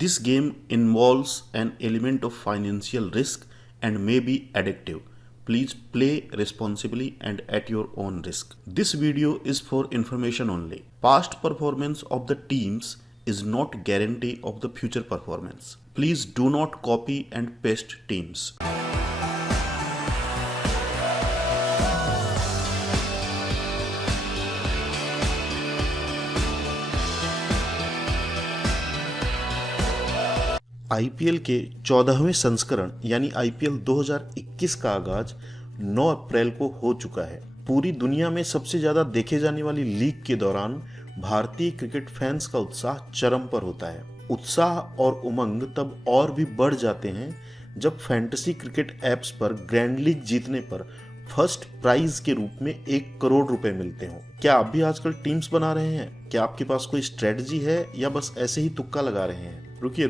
This game involves an element of financial risk and may be addictive. Please play responsibly and at your own risk. This video is for information only. Past performance of the teams is not guarantee of the future performance. Please do not copy and paste teams. IPL के 14वें संस्करण यानी IPL 2021 का आगाज 9 अप्रैल को हो चुका है। पूरी दुनिया में सबसे ज्यादा देखे जाने वाली लीग के दौरान भारतीय क्रिकेट फैंस का उत्साह चरम पर होता है। उत्साह और उमंग तब और भी बढ़ जाते हैं जब फैंटेसी क्रिकेट ऐप्स पर ग्रैंड लीग जीतने पर फर्स्ट प्राइज के रूप में 1 करोड़ रुपए मिलते हो। क्या आप भी आजकल टीम्स बना रहे हैं? क्या आपके पास कोई स्ट्रेटजी है या बस ऐसे ही तुक्का लगा रहे हैं? रुकिए।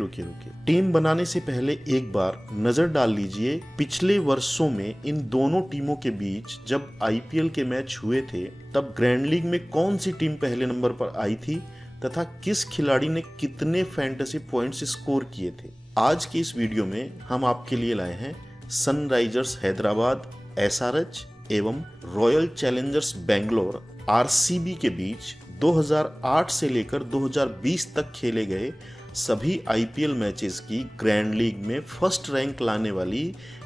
टीम बनाने से पहले एक बार नजर डाल लीजिए पिछले वर्षों में इन दोनों टीमों के बीच जब आईपीएल के मैच हुए थे तब ग्रैंड लीग में कौन सी टीम पहले नंबर पर आई थी तथा किस खिलाड़ी ने कितने फैंटेसी पॉइंट्स स्कोर किए थे। आज की इस वीडियो में हम आपके लिए लाए हैं सनराइजर्स हैदराबाद एसआरएच एवं रॉयल चैलेंजर्स बेंगलोर आरसीबी के बीच 2008 से लेकर 2020 तक खेले गए सभी आईपीएल मैचेस की ग्रैंड लीग में फर्स्ट रैंक लाने वाली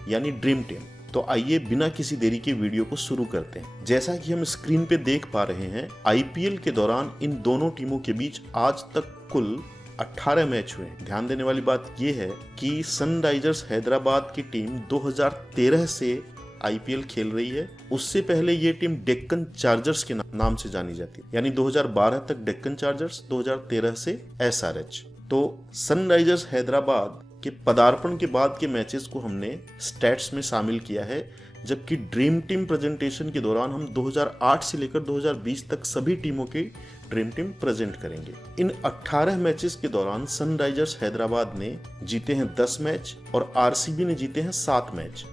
यानी ड्रीम टीम। तो आइए बिना किसी देरी के वीडियो को शुरू करते हैं। जैसा कि हम स्क्रीन पे देख पा रहे हैं, आईपीएल के दौरान इन दोनों टीमों के बीच आज तक कुल 18 मैच हुए। ध्यान देने वाली बात यह है कि सनराइजर्स हैदराबाद की टीम 2013 से आईपीएल खेल रही है। उससे पहले ये टीम डेक्कन चार्जर्स के नाम से जानी जाती है, यानी 2012 तक डेक्कन चार्जर्स, 2013 से एसआरएच। तो सनराइजर्स हैदराबाद के पदार्पण के बाद के मैचेस को हमने स्टैट्स में शामिल किया है, जबकि ड्रीम टीम प्रेजेंटेशन के दौरान हम 2008 से लेकर 2020 तक सभी टीमों की ड्रीम टीम प्रेजेंट करेंगे। इन 18 मैचेस के दौरान सनराइजर्स हैदराबाद ने जीते हैं 10 मैच और आरसीबी ने जीते हैं 7 मैच,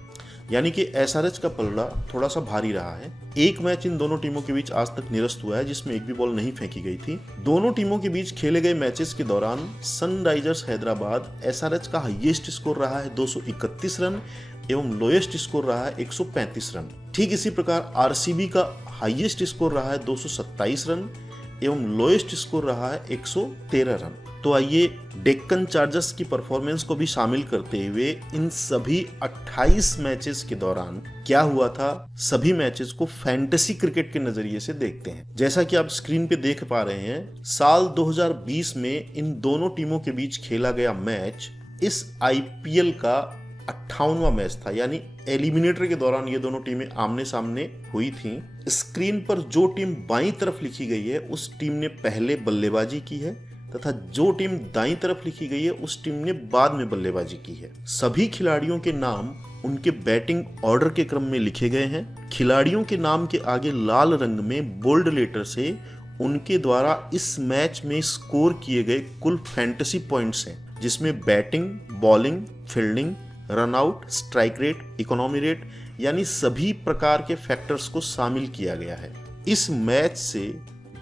यानी कि एसआरएच का पलड़ा थोड़ा सा भारी रहा है। एक मैच इन दोनों टीमों के बीच आज तक निरस्त हुआ है जिसमें एक भी बॉल नहीं फेंकी गई थी। दोनों टीमों के बीच खेले गए मैचेस के दौरान सनराइजर्स हैदराबाद एसआरएच का हाईएस्ट स्कोर रहा है 231 रन एवं लोएस्ट स्कोर रहा है 135 रन। ठीक इसी प्रकार आरसीबी का हाईएस्ट स्कोर रहा है 227 रन एवं लोएस्ट स्कोर रहा है 113 रन। तो आइए डेक्कन चार्जर्स की परफॉर्मेंस को भी शामिल करते हुए इन सभी 28 मैचेस के दौरान क्या हुआ था, सभी मैचेस को फैंटेसी क्रिकेट के नजरिए से देखते हैं। जैसा कि आप स्क्रीन पे देख पा रहे हैं, साल 2020 में इन दोनों टीमों के बीच खेला गया मैच इस आईपीएल का 58वां मैच था, यानी एलिमिनेटर के दौरान ये दोनों टीमें आमने सामने हुई थीं। स्क्रीन पर जो टीम बाईं तरफ लिखी गई है उस टीम ने पहले बल्लेबाजी की है तथा जो टीम दाईं तरफ लिखी गई है उस टीम ने बाद में बल्लेबाजी की है। सभी खिलाड़ियों के नाम उनके बैटिंग ऑर्डर के क्रम में लिखे गए हैं। खिलाड़ियों के नाम के आगे लाल रंग में बोल्ड लेटर से उनके द्वारा इस मैच में स्कोर किए गए कुल फैंटेसी पॉइंट्स हैं, जिसमें batting, bowling, fielding, run out, strike rate, economy rate यानी सभी प्रकार के फैक्टर्स को शामिल किया गया है। इस मैच से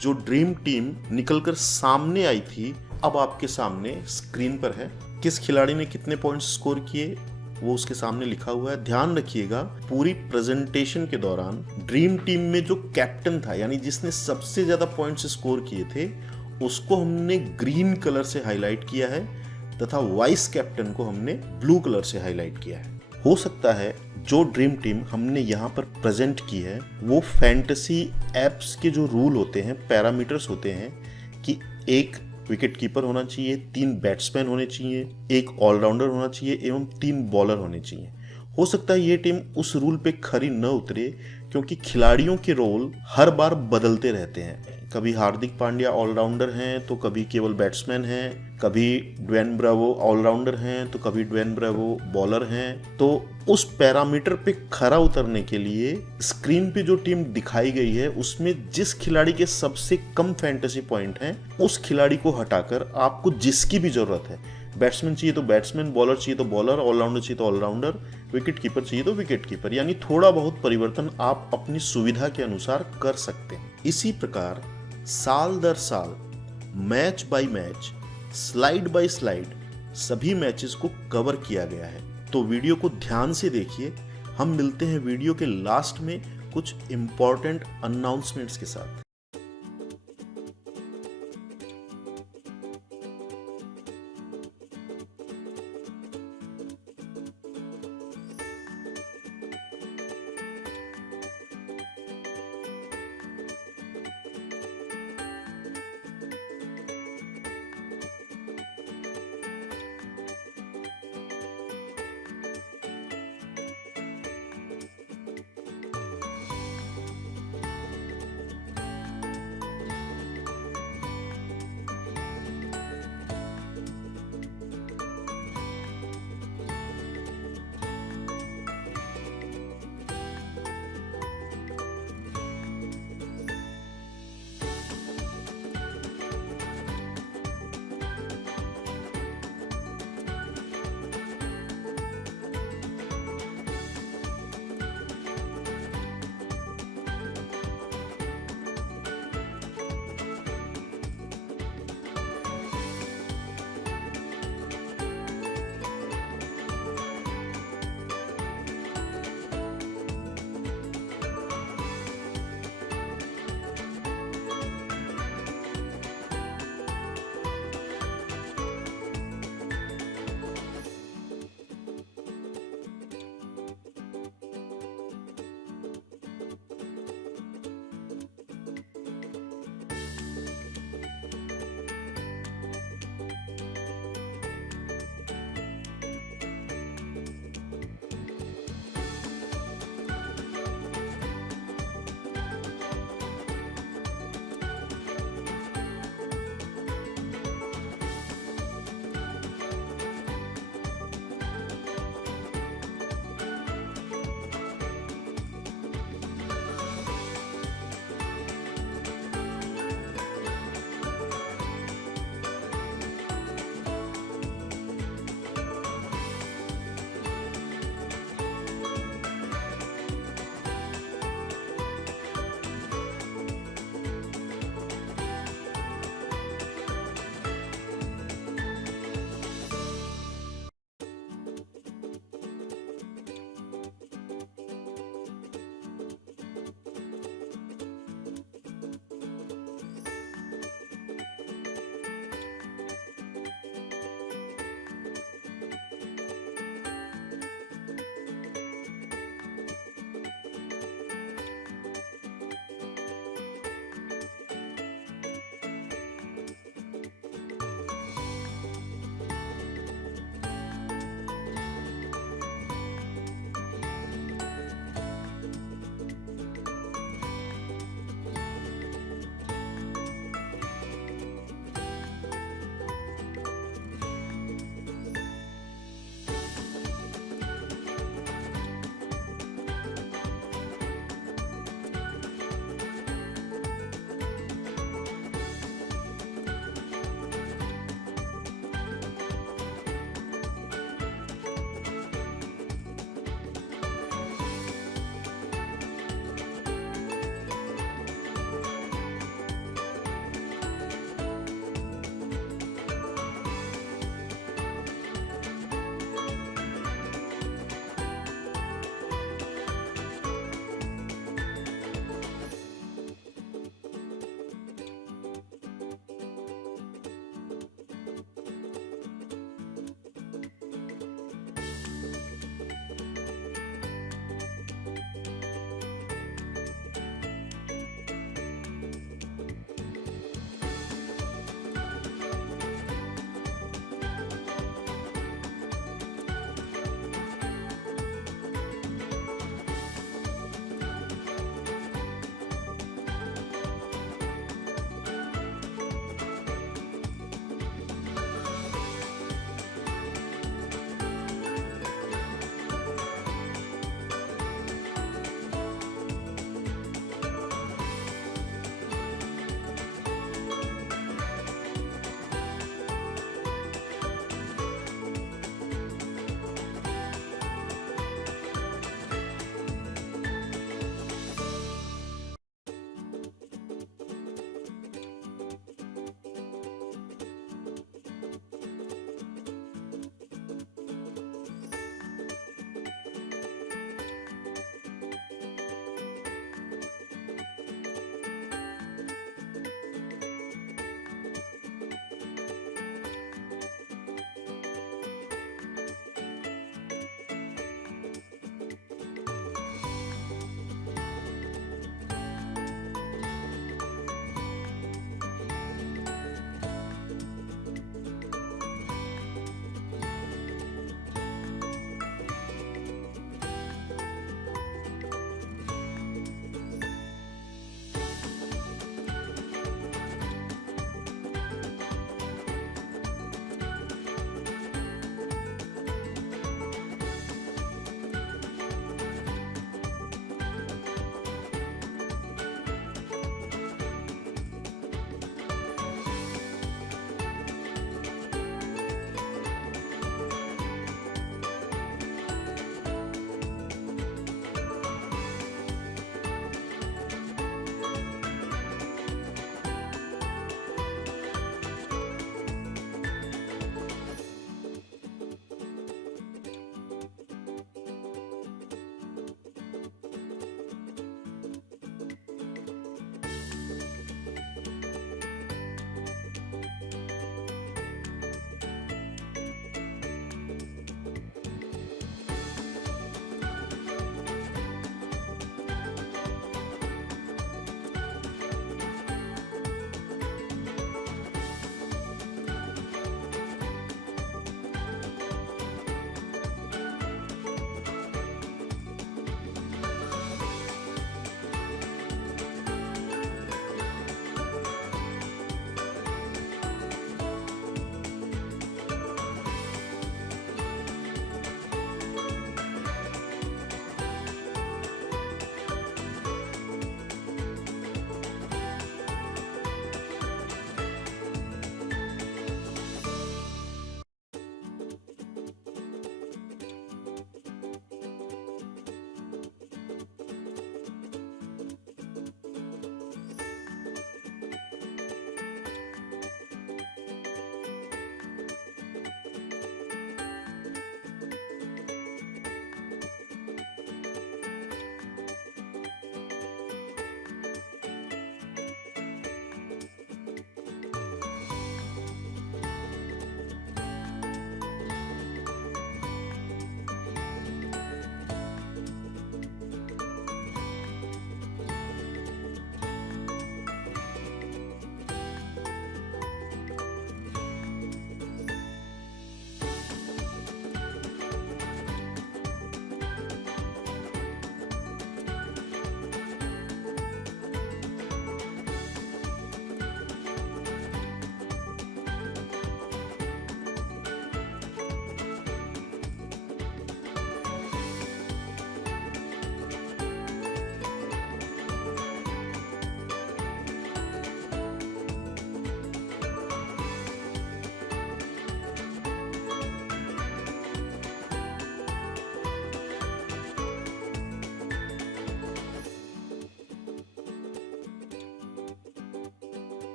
जो ड्रीम टीम निकलकर सामने आई थी अब आपके सामने स्क्रीन पर है। किस खिलाड़ी ने कितने पॉइंट्स स्कोर किए वो उसके सामने लिखा हुआ है। ध्यान रखिएगा, पूरी प्रेजेंटेशन के दौरान ड्रीम टीम में जो कैप्टन था यानी जिसने सबसे ज्यादा पॉइंट्स स्कोर किए थे उसको हमने ग्रीन कलर से हाईलाइट किया है तथा वाइस कैप्टन को हमने ब्लू कलर से हाईलाइट किया है। हो सकता है जो ड्रीम टीम हमने यहाँ पर प्रेजेंट की है वो फैंटेसी एप्स के जो रूल होते हैं, पैरामीटर्स होते हैं कि 1 विकेट कीपर होना चाहिए, 3 बैट्समैन होने चाहिए, 1 ऑलराउंडर होना चाहिए एवं 3 बॉलर होने चाहिए। हो सकता है ये टीम उस रूल पे खरी न उतरे क्योंकि खिलाड़ियों के रोल हर बार बदलते रहते हैं। कभी हार्दिक पांड्या ऑलराउंडर हैं तो कभी केवल बैट्समैन हैं, कभी ड्वेन ब्रावो ऑलराउंडर हैं तो कभी ड्वेन ब्रावो बॉलर हैं। तो उस पैरामीटर पे खरा उतरने के लिए स्क्रीन पे जो टीम दिखाई गई है उसमें जिस खिलाड़ी के सबसे कम फैंटेसी पॉइंट हैं उस खिलाड़ी को हटाकर आपको जिसकी भी जरूरत है, बैट्समैन चाहिए तो बैट्समैन, बॉलर चाहिए तो बॉलर, ऑलराउंडर चाहिए तो ऑलराउंडर, विकेट कीपर चाहिए तो विकेट कीपर, यानी थोड़ा बहुत परिवर्तन आप अपनी सुविधा के अनुसार कर सकते हैं। इसी प्रकार साल दर साल, match by match, slide bye slide सभी मैचेस को कवर किया गया है। तो वीडियो को ध्यान से देखिए। हम मिलते हैं वीडियो के लास्ट में कुछ इंपॉर्टेंट अनाउंसमेंट्स के साथ।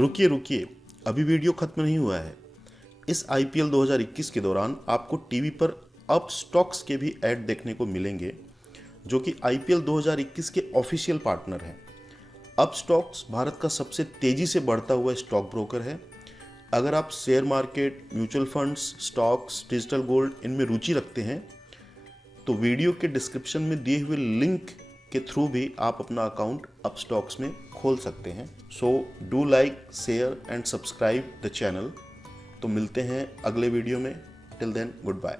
रुकिए रुकिए, अभी वीडियो खत्म नहीं हुआ है। इस IPL 2021 के दौरान आपको टीवी पर अप स्टॉक्स के भी ऐड देखने को मिलेंगे, जो कि IPL 2021 के ऑफिशियल पार्टनर हैं। अप स्टॉक्स भारत का सबसे तेजी से बढ़ता हुआ स्टॉक ब्रोकर है। अगर आप share market, mutual funds, stocks, digital gold इनमें रुचि रखते हैं तो वीडियो के डिस्क्रिप्शन में दिए हुए लिंक के थ्रू भी आप अपना अकाउंट अप स्टॉक्स में खोल सकते हैं। So do like, share and subscribe the channel. तो मिलते हैं अगले वीडियो में। Till then, good bye.